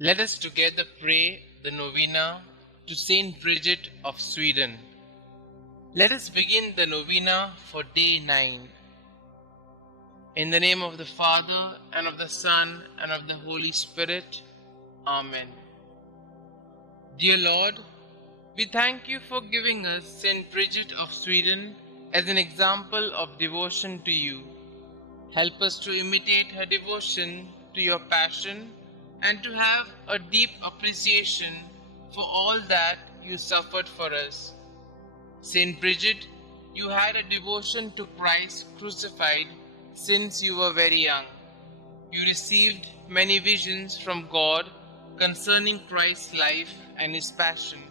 Let us together pray the Novena to St Bridget of Sweden. Let us begin the Novena for day 9. In the name of the Father, and of the Son, and of the Holy Spirit. Amen. Dear Lord, we thank you for giving us St Bridget of Sweden as an example of devotion to you. Help us to imitate her devotion to your passion and to have a deep appreciation for all that you suffered for us. St. Bridget, you had a devotion to Christ crucified since you were very young. You received many visions from God concerning Christ's life and his passion,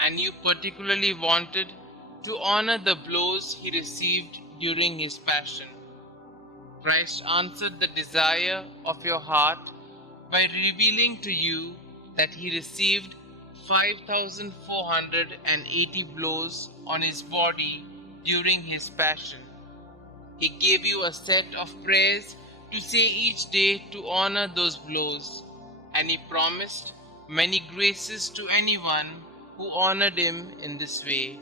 and you particularly wanted to honor the blows he received during his passion. Christ answered the desire of your heart by revealing to you that he received 5,480 blows on his body during his passion. He gave you a set of prayers to say each day to honor those blows, and he promised many graces to anyone who honored him in this way.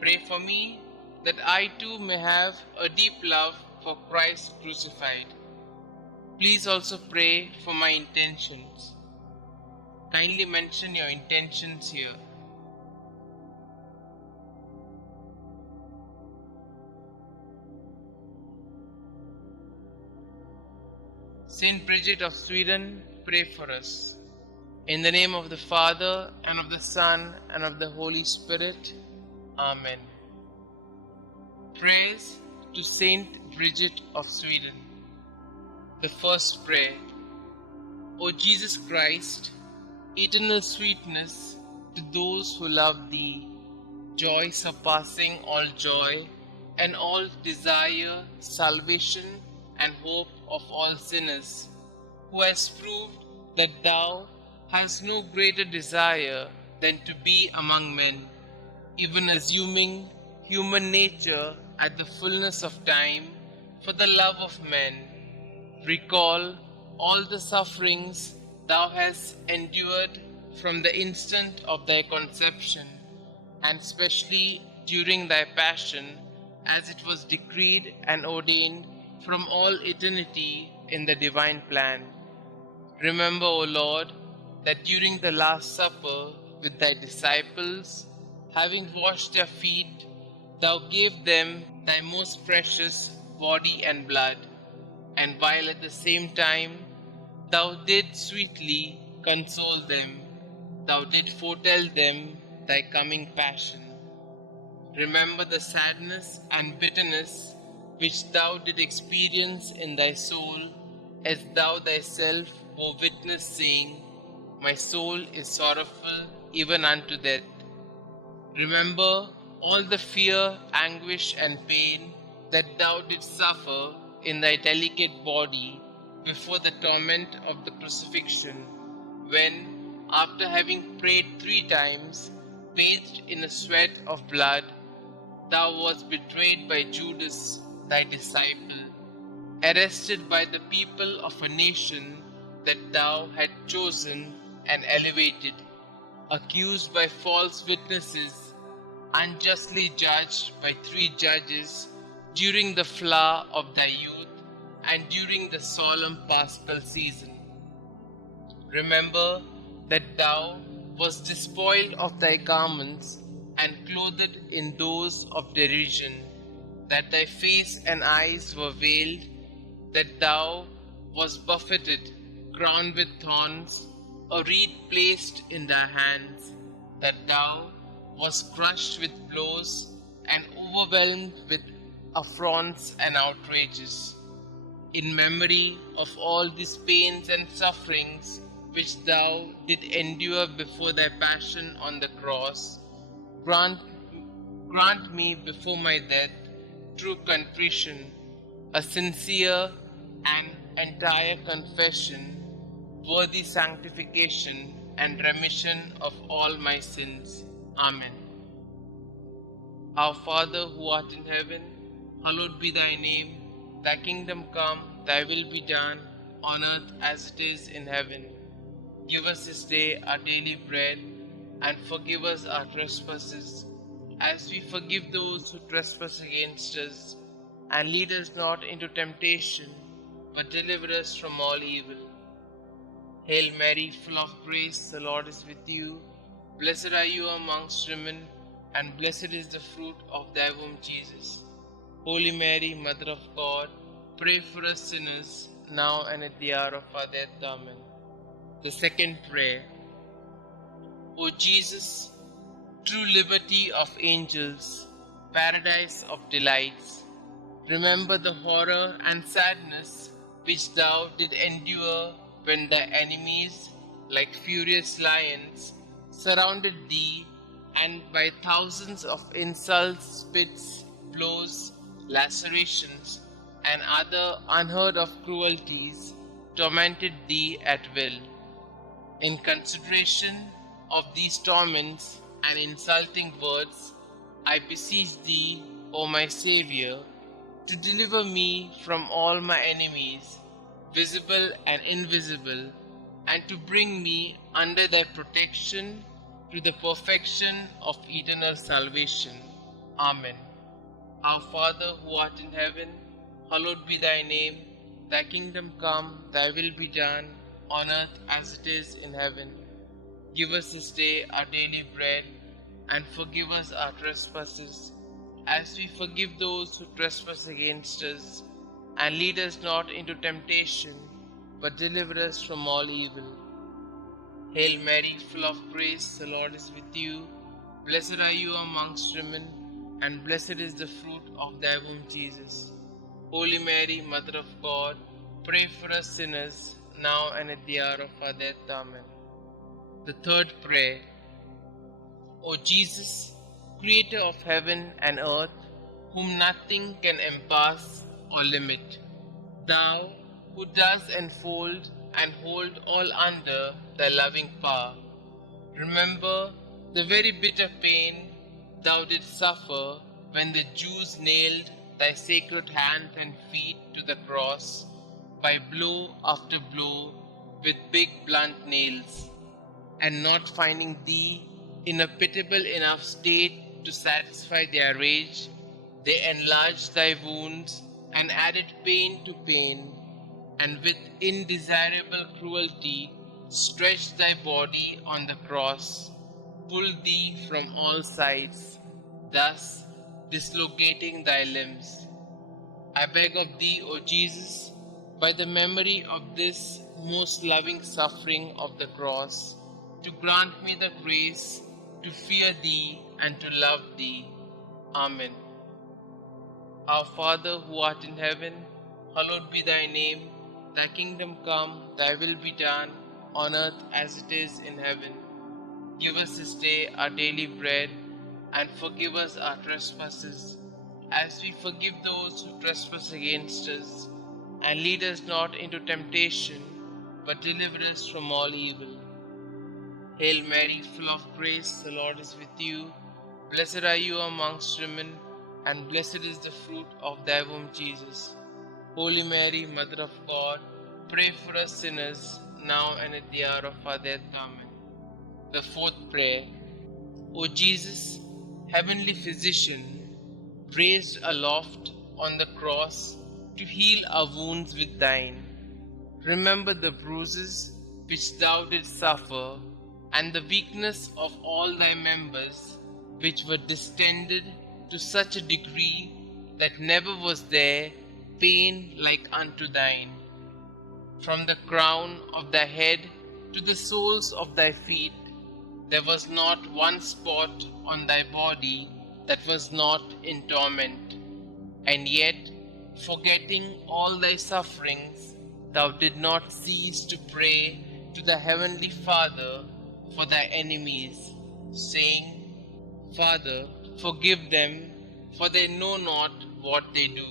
Pray for me that I too may have a deep love for Christ crucified. Please also pray for my intentions. Kindly mention your intentions here. St. Bridget of Sweden, pray for us. In the name of the Father, and of the Son, and of the Holy Spirit. Amen. Prayers to St. Bridget of Sweden. The first prayer. O Jesus Christ, eternal sweetness to those who love Thee, joy surpassing all joy, and all desire, salvation, and hope of all sinners, who has proved that Thou hast no greater desire than to be among men, even assuming human nature at the fullness of time for the love of men. Recall all the sufferings Thou hast endured from the instant of Thy conception, and especially during Thy passion, as it was decreed and ordained from all eternity in the divine plan. Remember, O Lord, that during the Last Supper with Thy disciples, having washed their feet, Thou gave them Thy most precious body and blood, and while at the same time Thou didst sweetly console them, Thou didst foretell them Thy coming passion. Remember the sadness and bitterness which Thou didst experience in Thy soul, as Thou Thyself were witness, saying, My soul is sorrowful even unto death. Remember all the fear, anguish, and pain that Thou didst suffer in Thy delicate body before the torment of the crucifixion, when, after having prayed 3 times, bathed in a sweat of blood, Thou wast betrayed by Judas, Thy disciple, arrested by the people of a nation that Thou had chosen and elevated, accused by false witnesses, unjustly judged by 3 judges during the flower of Thy youth and during the solemn Paschal season. Remember that Thou wast despoiled of Thy garments and clothed in those of derision, that Thy face and eyes were veiled, that Thou wast buffeted, crowned with thorns, a reed placed in Thy hands, that Thou wast crushed with blows and overwhelmed with affronts and outrages. In memory of all these pains and sufferings which Thou did endure before Thy passion on the cross, grant me before my death true contrition, a sincere and entire confession, worthy sanctification and remission of all my sins. Amen. Our Father who art in heaven, hallowed be Thy name. Thy kingdom come, Thy will be done, on earth as it is in heaven. Give us this day our daily bread, and forgive us our trespasses, as we forgive those who trespass against us. And lead us not into temptation, but deliver us from all evil. Hail Mary, full of grace, the Lord is with you. Blessed are you amongst women, and blessed is the fruit of thy womb, Jesus. Holy Mary, Mother of God, pray for us sinners, now and at the hour of our death. Amen. The second prayer. O Jesus, true liberty of angels, paradise of delights, remember the horror and sadness which thou did endure when thy enemies, like furious lions, surrounded thee, and by thousands of insults, spits, blows, lacerations, and other unheard of cruelties tormented thee at will. In consideration of these torments and insulting words, I beseech thee, O my Xavier, to deliver me from all my enemies, visible and invisible, and to bring me under thy protection to the perfection of eternal salvation. Amen. Our Father who art in heaven, hallowed be thy name. Thy kingdom come, thy will be done, on earth as it is in heaven. Give us this day our daily bread, and forgive us our trespasses, as we forgive those who trespass against us. And lead us not into temptation, but deliver us from all evil. Hail Mary, full of grace, the Lord is with you. Blessed are you amongst women, and blessed is the fruit of thy womb, Jesus. Holy Mary, Mother of God, pray for us sinners, now and at the hour of our death. Amen. The third prayer. O Jesus, Creator of heaven and earth, whom nothing can encompass or limit, thou who dost enfold and hold all under thy loving power, remember the very bitter pain thou didst suffer when the Jews nailed thy sacred hands and feet to the cross by blow after blow with big blunt nails, and not finding thee in a pitiable enough state to satisfy their rage, they enlarged thy wounds and added pain to pain, and with indesirable cruelty stretched thy body on the cross, pulled thee from all sides, thus dislocating thy limbs. I beg of thee, O Jesus, by the memory of this most loving suffering of the cross, to grant me the grace to fear thee and to love thee. Amen. Our Father who art in heaven, hallowed be thy name. Thy kingdom come, thy will be done, on earth as it is in heaven. Give us this day our daily bread, and forgive us our trespasses, as we forgive those who trespass against us. And lead us not into temptation, but deliver us from all evil. Hail Mary, full of grace, the Lord is with you. Blessed are you amongst women, and blessed is the fruit of thy womb, Jesus. Holy Mary, Mother of God, pray for us sinners, now and at the hour of our death. Amen. The fourth prayer. O Jesus, heavenly physician, raised aloft on the cross to heal our wounds with thine, remember the bruises which thou didst suffer, and the weakness of all thy members, which were distended to such a degree that never was there pain like unto thine. From the crown of thy head to the soles of thy feet, there was not one spot on thy body that was not in torment. And yet, forgetting all thy sufferings, thou did not cease to pray to the heavenly Father for thy enemies, saying, Father, forgive them, for they know not what they do.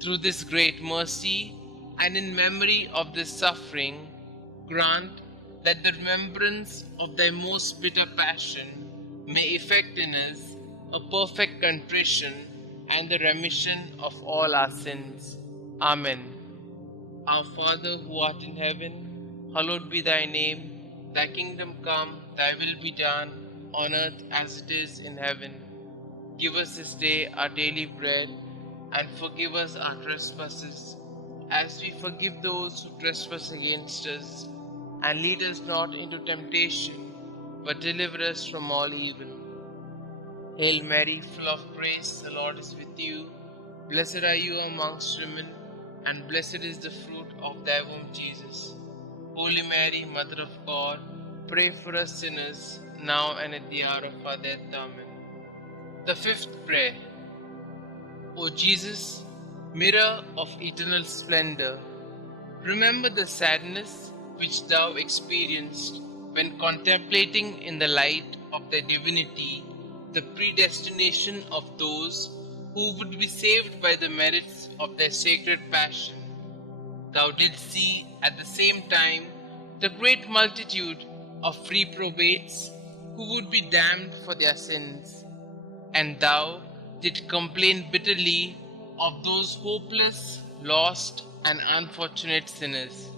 Through this great mercy, and in memory of this suffering, grant that the remembrance of thy most bitter passion may effect in us a perfect contrition and the remission of all our sins. Amen. Our Father who art in heaven, hallowed be thy name. Thy kingdom come, thy will be done, on earth as it is in heaven. Give us this day our daily bread, and forgive us our trespasses, as we forgive those who trespass against us. And lead us not into temptation, but deliver us from all evil. Hail Mary, full of grace, the Lord is with you. Blessed are you amongst women, and blessed is the fruit of thy womb, Jesus. Holy Mary, Mother of God, pray for us sinners, now and at the hour of our death. Amen. The fifth prayer. O Jesus, mirror of eternal splendor, remember the sadness which thou experienced when contemplating in the light of thy divinity the predestination of those who would be saved by the merits of their sacred passion. Thou didst see at the same time the great multitude of reprobates who would be damned for their sins, and thou didst complain bitterly of those hopeless, lost, and unfortunate sinners.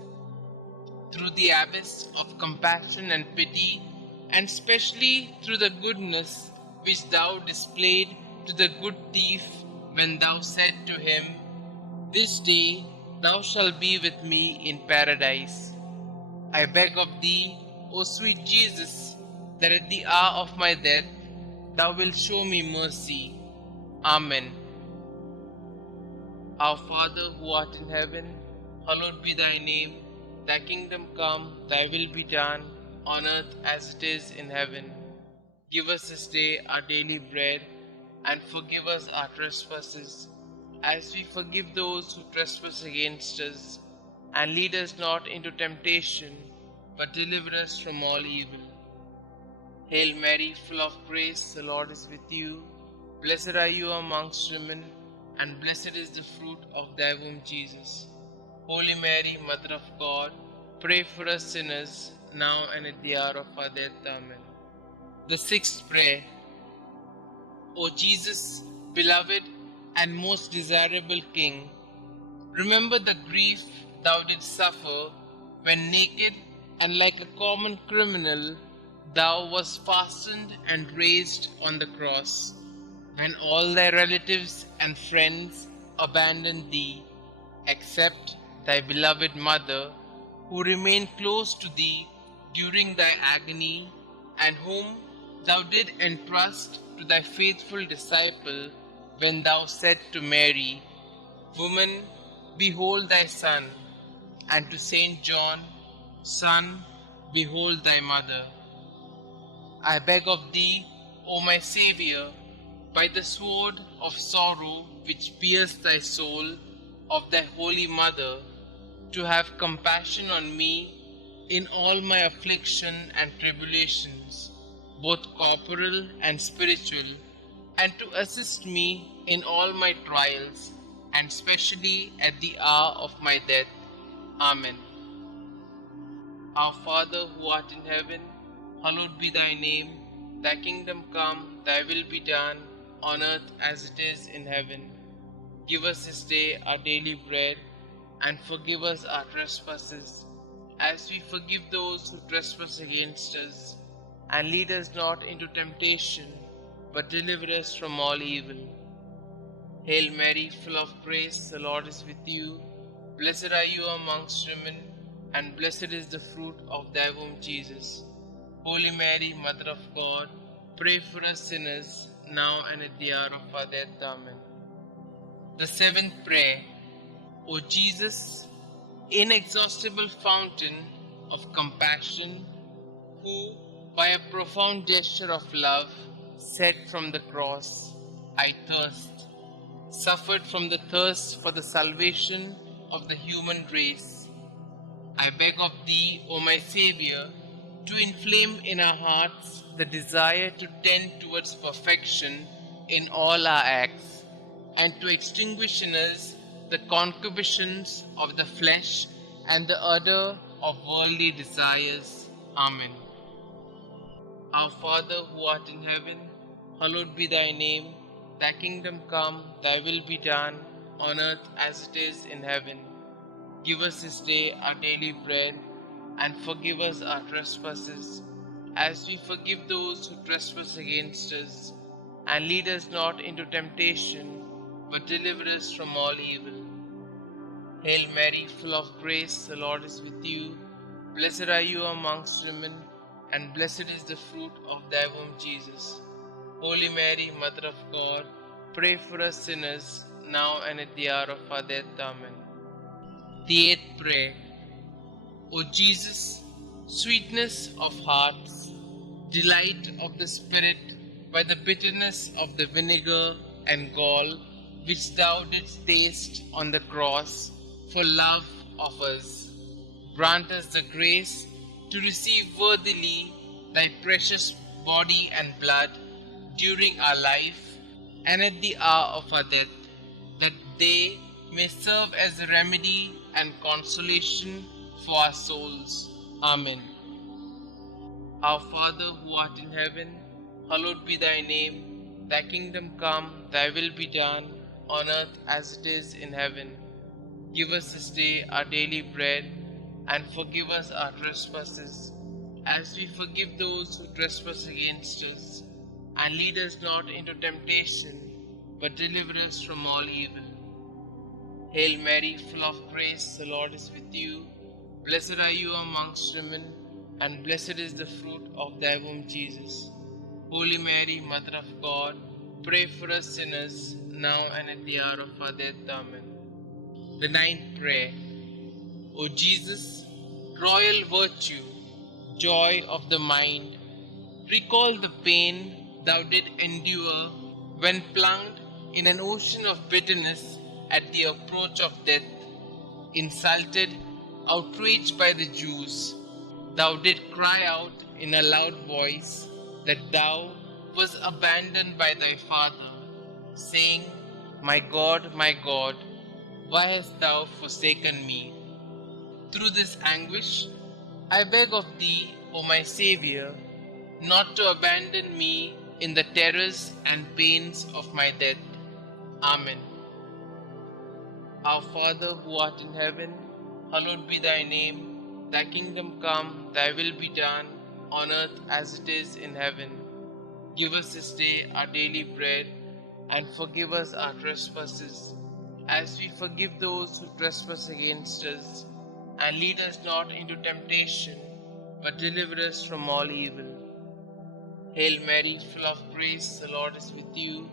Through the abyss of compassion and pity, and specially through the goodness which thou displayed to the good thief when thou said to him, "This day thou shalt be with me in paradise," I beg of thee, O sweet Jesus, that at the hour of my death thou wilt show me mercy. Amen. Our Father who art in heaven, hallowed be thy name. Thy kingdom come, thy will be done, on earth as it is in heaven. Give us this day our daily bread, and forgive us our trespasses, as we forgive those who trespass against us. And lead us not into temptation, but deliver us from all evil. Hail Mary, full of grace, the Lord is with you. Blessed are you amongst women, and blessed is the fruit of thy womb, Jesus. Holy Mary, Mother of God, pray for us sinners, now and at the hour of our death. Amen. The sixth prayer. O Jesus, beloved and most desirable King, remember the grief thou didst suffer when naked and like a common criminal thou wast fastened and raised on the cross, when all thy relatives and friends abandoned thee, except thy beloved mother, who remained close to thee during thy agony, and whom thou did entrust to thy faithful disciple when thou said to Mary, "Woman, behold thy son," and to Saint John, "Son, behold thy mother." I beg of thee, O my Xavier, by the sword of sorrow which pierced thy soul of thy holy mother, to have compassion on me in all my affliction and tribulations, both corporal and spiritual, and to assist me in all my trials, and specially at the hour of my death. Amen. Our Father who art in heaven, hallowed be thy name. Thy kingdom come, thy will be done, on earth as it is in heaven. Give us this day our daily bread, and forgive us our trespasses, as we forgive those who trespass against us. And lead us not into temptation, but deliver us from all evil. Hail Mary, full of grace, the Lord is with you. Blessed are you amongst women, and blessed is the fruit of thy womb, Jesus. Holy Mary, Mother of God, pray for us sinners, now and at the hour of our death. Amen. The seventh prayer. O Jesus, inexhaustible fountain of compassion, who, by a profound gesture of love, said from the cross, "I thirst," suffered from the thirst for the salvation of the human race. I beg of thee, O my Saviour, to inflame in our hearts the desire to tend towards perfection in all our acts, and to extinguish in us the concupiscence of the flesh and the ardor of worldly desires. Amen. Our Father who art in heaven, hallowed be thy name. Thy kingdom come, thy will be done, on earth as it is in heaven. Give us this day our daily bread, and forgive us our trespasses, as we forgive those who trespass against us. And lead us not into temptation, but deliver us from all evil. Hail Mary, full of grace, the Lord is with you. Blessed are you amongst women, and blessed is the fruit of thy womb, Jesus. Holy Mary, Mother of God, pray for us sinners, now and at the hour of our death. Amen. The eighth prayer. O Jesus, sweetness of hearts, delight of the Spirit, by the bitterness of the vinegar and gall which thou didst taste on the cross for love of us, grant us the grace to receive worthily thy precious body and blood during our life and at the hour of our death, that they may serve as a remedy and consolation for our souls. Amen. Our Father who art in heaven, hallowed be thy name. Thy kingdom come, thy will be done, on earth as it is in heaven. Give us this day our daily bread, and forgive us our trespasses, as we forgive those who trespass against us. And lead us not into temptation, but deliver us from all evil. Hail Mary, full of grace, the Lord is with you. Blessed are you amongst women, and blessed is the fruit of thy womb, Jesus. Holy Mary, Mother of God, pray for us sinners, now and at the hour of our death. Amen. The ninth prayer. O Jesus, royal virtue, joy of the mind, recall the pain thou did endure when plunged in an ocean of bitterness at the approach of death. Insulted, outraged by the Jews, thou did cry out in a loud voice that thou wast abandoned by thy Father, saying, my God, why hast thou forsaken me? Through this anguish, I beg of thee, O my Xavier, not to abandon me in the terrors and pains of my death. Amen. Our Father who art in heaven, hallowed be thy name. Thy kingdom come, thy will be done, on earth as it is in heaven. Give us this day our daily bread, and forgive us our trespasses, as we forgive those who trespass against us. And lead us not into temptation, but deliver us from all evil. Hail Mary, full of grace, the Lord is with you.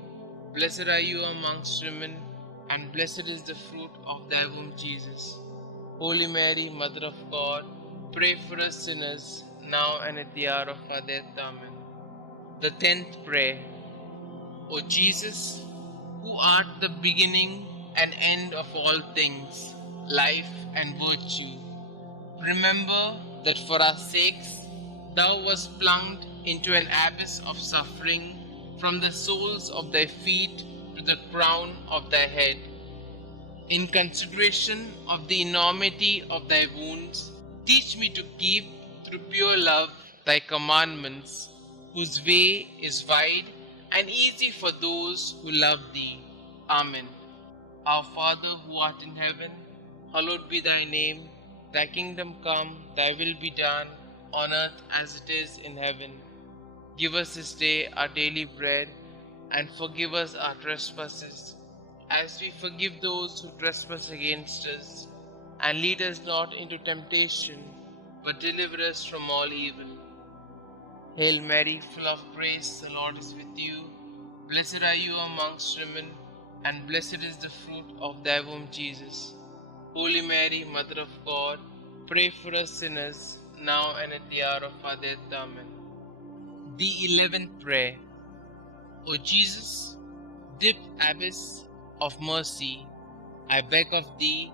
Blessed are you amongst women, and blessed is the fruit of thy womb, Jesus. Holy Mary, Mother of God, pray for us sinners, now and at the hour of our death. Amen. The 10th prayer. O Jesus, who art the beginning and end of all things, life and virtue, remember that for our sakes thou wast plunged into an abyss of suffering, from the soles of thy feet to the crown of thy head. In consideration of the enormity of thy wounds, teach me to keep, through pure love, thy commandments, whose way is wide and easy for those who love thee. Amen. Our Father who art in heaven, hallowed be thy name. Thy kingdom come, thy will be done, on earth as it is in heaven. Give us this day our daily bread, and forgive us our trespasses, as we forgive those who trespass against us. And lead us not into temptation, but deliver us from all evil. Hail Mary, full of grace, the Lord is with you. Blessed are you amongst women, and blessed is the fruit of thy womb, Jesus. Holy Mary, Mother of God, pray for us sinners, now and at the hour of our death. Amen. The 11th prayer. O Jesus, deep abyss of mercy, I beg of thee,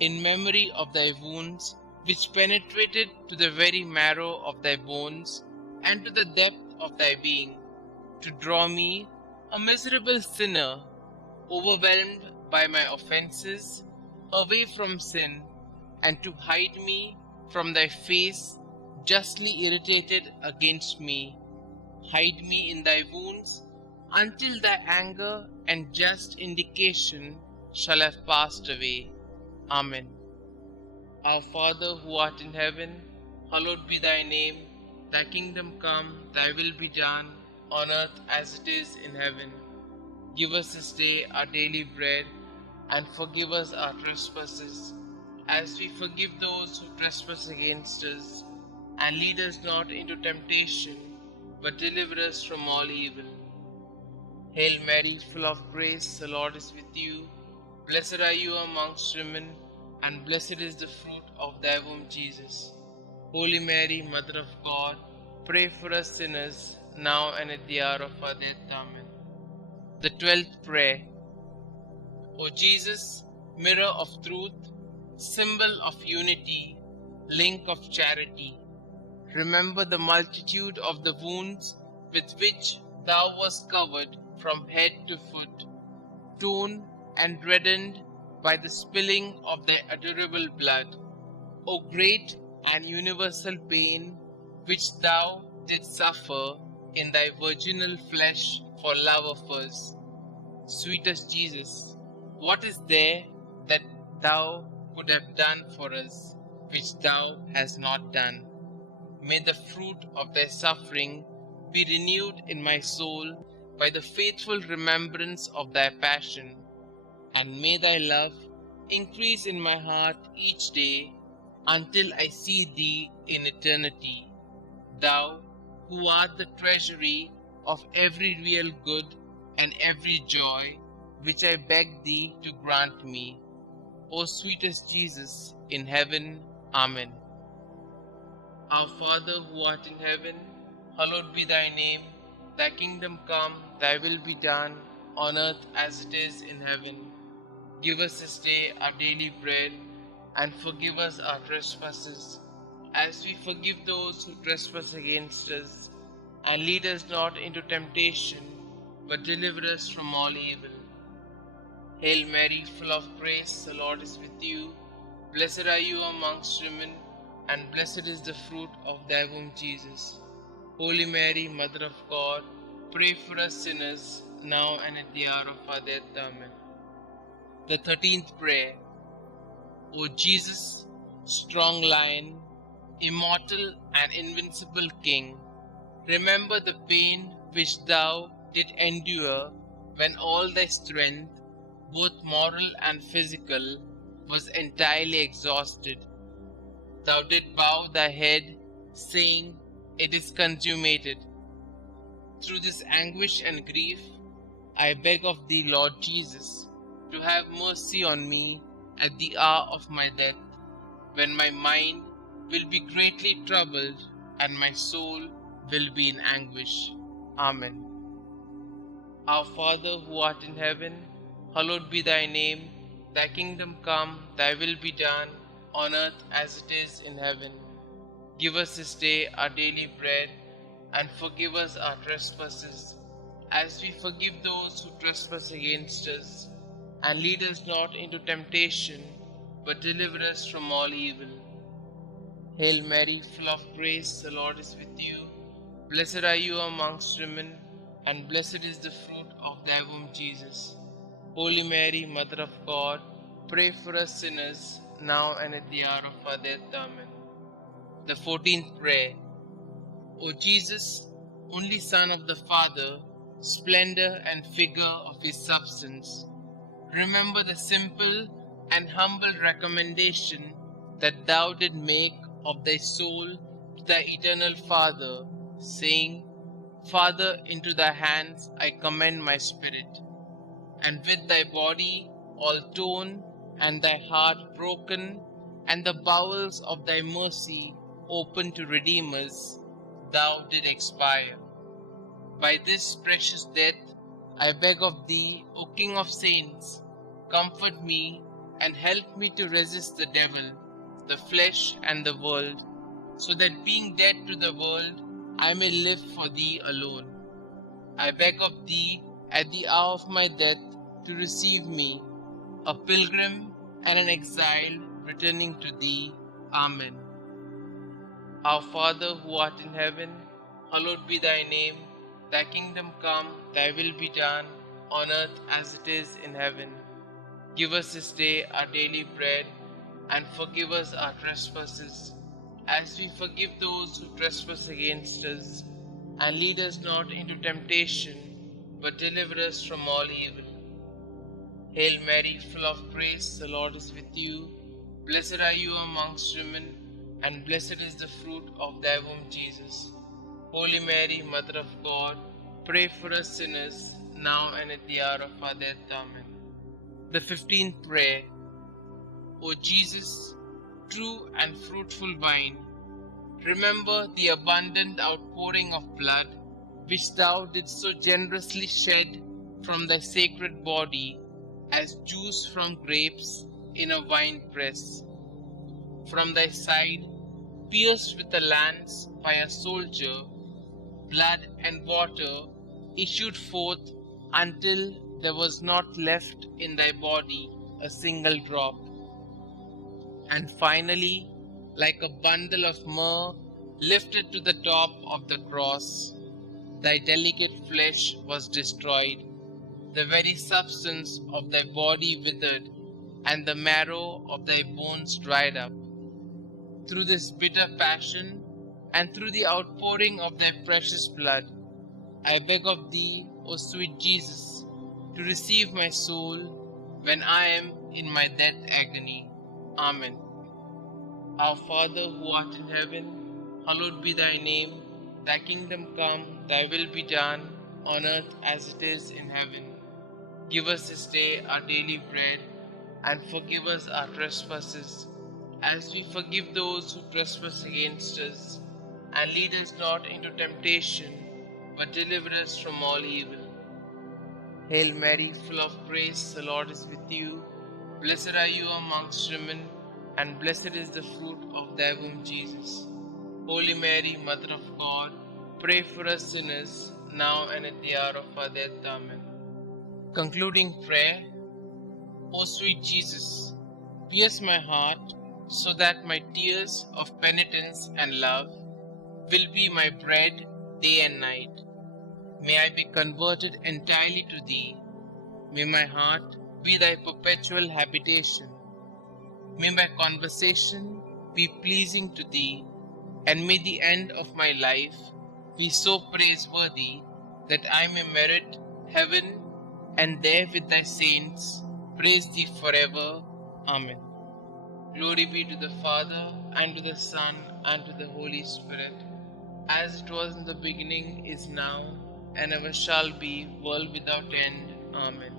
in memory of thy wounds, which penetrated to the very marrow of thy bones and to the depth of thy being, to draw me, a miserable sinner, overwhelmed by my offenses, away from sin, and to hide me from thy face, justly irritated against me. Hide me in thy wounds, until thy anger and just indication shall have passed away. Amen. Our Father who art in heaven, Hallowed be thy name, thy kingdom come, thy will be done, on earth as it is in heaven. Give us this day our daily bread, and forgive us our trespasses, as we forgive those who trespass against us. And lead us not into temptation, but deliver us from all evil. Hail Mary, full of grace, the Lord is with you. Blessed are you amongst women, and blessed is the fruit of thy womb, Jesus. Holy Mary, Mother of God, pray for us sinners, now and at the hour of our death. Amen. The 12th prayer. O Jesus, mirror of truth, symbol of unity, link of charity, remember the multitude of the wounds with which thou wast covered from head to foot, torn and reddened by the spilling of thy adorable blood. O great and universal pain which thou didst suffer in thy virginal flesh for love of us. Sweetest Jesus, what is there that thou could have done for us, which thou hast not done? May the fruit of thy suffering be renewed in my soul by the faithful remembrance of thy passion, and may thy love increase in my heart each day until I see thee in eternity, thou who art the treasury of every real good and every joy, which I beg thee to grant me. O sweetest Jesus in heaven. Amen. Our Father who art in heaven, hallowed be thy name. Thy kingdom come, thy will be done, on earth as it is in heaven. Give us this day our daily bread, and forgive us our trespasses, as we forgive those who trespass against us. And lead us not into temptation, but deliver us from all evil. Hail Mary, full of grace, the Lord is with you. Blessed are you amongst women, and blessed is the fruit of thy womb, Jesus. Holy Mary, Mother of God, pray for us sinners, now and at the hour of our death. Amen. The 13th prayer. O Jesus, strong lion, immortal and invincible King, remember the pain which thou didst endure when all thy strength, both moral and physical, was entirely exhausted. Thou didst bow thy head, saying, "It is consummated." Through this anguish and grief, I beg of thee, Lord Jesus, to have mercy on me at the hour of my death, when my mind will be greatly troubled and my soul will be in anguish. Amen. Our Father who art in heaven, hallowed be thy name. Thy kingdom come, thy will be done, on earth as it is in heaven. Give us this day our daily bread, and forgive us our trespasses, as we forgive those who trespass against us. And lead us not into temptation, but deliver us from all evil. Hail Mary, full of grace, the Lord is with you. Blessed are you amongst women, and blessed is the fruit of thy womb, Jesus. Holy Mary, Mother of God, pray for us sinners, now and at the hour of our death. Amen. The 14th prayer. O Jesus, only Son of the Father, splendor and figure of his substance, remember the simple and humble recommendation that thou didst make of thy soul to thy eternal Father, saying, "Father, into thy hands I commend my spirit." And with thy body all torn, and thy heart broken, and the bowels of thy mercy open to redeem us, thou did expire. By this precious death, I beg of thee, O King of saints, comfort me and help me to resist the devil, the flesh, and the world, so that being dead to the world, I may live for thee alone. I beg of thee, at the hour of my death, to receive me, a pilgrim and an exile returning to thee. Amen. Our Father who art in heaven, hallowed be thy name. Thy kingdom come, thy will be done, on earth as it is in heaven. Give us this day our daily bread, and forgive us our trespasses, as we forgive those who trespass against us. And lead us not into temptation, but deliver us from all evil. Hail Mary, full of grace, the Lord is with you. Blessed are you amongst women, and blessed is the fruit of thy womb, Jesus. Holy Mary, Mother of God, pray for us sinners, now and at the hour of our death. Amen. The 15th prayer. O Jesus, true and fruitful vine, remember the abundant outpouring of blood which thou didst so generously shed from thy sacred body as juice from grapes in a wine press. From thy side, pierced with a lance by a soldier, blood and water issued forth until there was not left in thy body a single drop. And finally, like a bundle of myrrh lifted to the top of the cross, thy delicate flesh was destroyed, the very substance of thy body withered, and the marrow of thy bones dried up. Through this bitter passion, and through the outpouring of thy precious blood, I beg of thee, O sweet Jesus, to receive my soul when I am in my death agony. Amen. Our Father who art in heaven, hallowed be thy name. Thy kingdom come, thy will be done, on earth as it is in heaven. Give us this day our daily bread, and forgive us our trespasses, as we forgive those who trespass against us. And lead us not into temptation, but deliver us from all evil. Hail Mary, full of grace, the Lord is with you. Blessed are you amongst women, and blessed is the fruit of thy womb, Jesus. Holy Mary, Mother of God, pray for us sinners, now and at the hour of our death. Amen. Concluding prayer. O sweet Jesus, pierce my heart so that my tears of penitence and love will be my bread day and night. May I be converted entirely to thee. May my heart be thy perpetual habitation. May my conversation be pleasing to thee, and may the end of my life be so praiseworthy that I may merit heaven, and there with thy saints praise thee forever. Amen. Glory be to the Father, and to the Son, and to the Holy Spirit, as it was in the beginning, is now, and ever shall be, world without end. Amen.